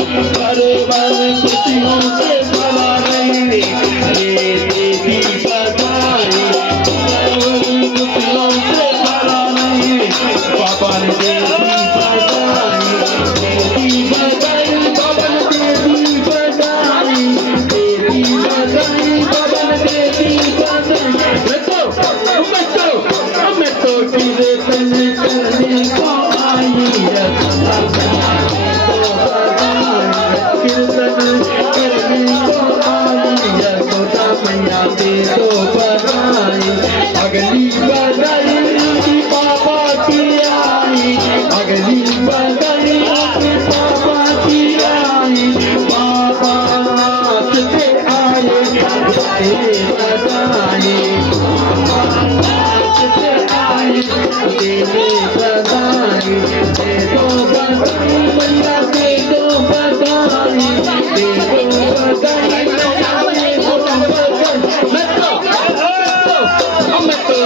परिवार खुशियों से भरा रहे, ये देवी बधाई खुशियों से भरा रहे। बाबा ने देवी बधाई, देवी बधाई, बाबा ने देवी बधाई, देवी बधाई, बाबा ने देवी बधाई। मैं तो कीर्तन करने को आई, कीर्तन करने को आई, यशोदा मैया दे दो बधाई। अगली बधाई बाबा की आई, अगली बधाई बाबा की आई। बाबा नाचते आए, बधाई नाचते आए, देवे बधाई। दे दो बधाई मैया, दे दो बधाई, दे दो बधाई मैया, दे दो बधाई। मैं तो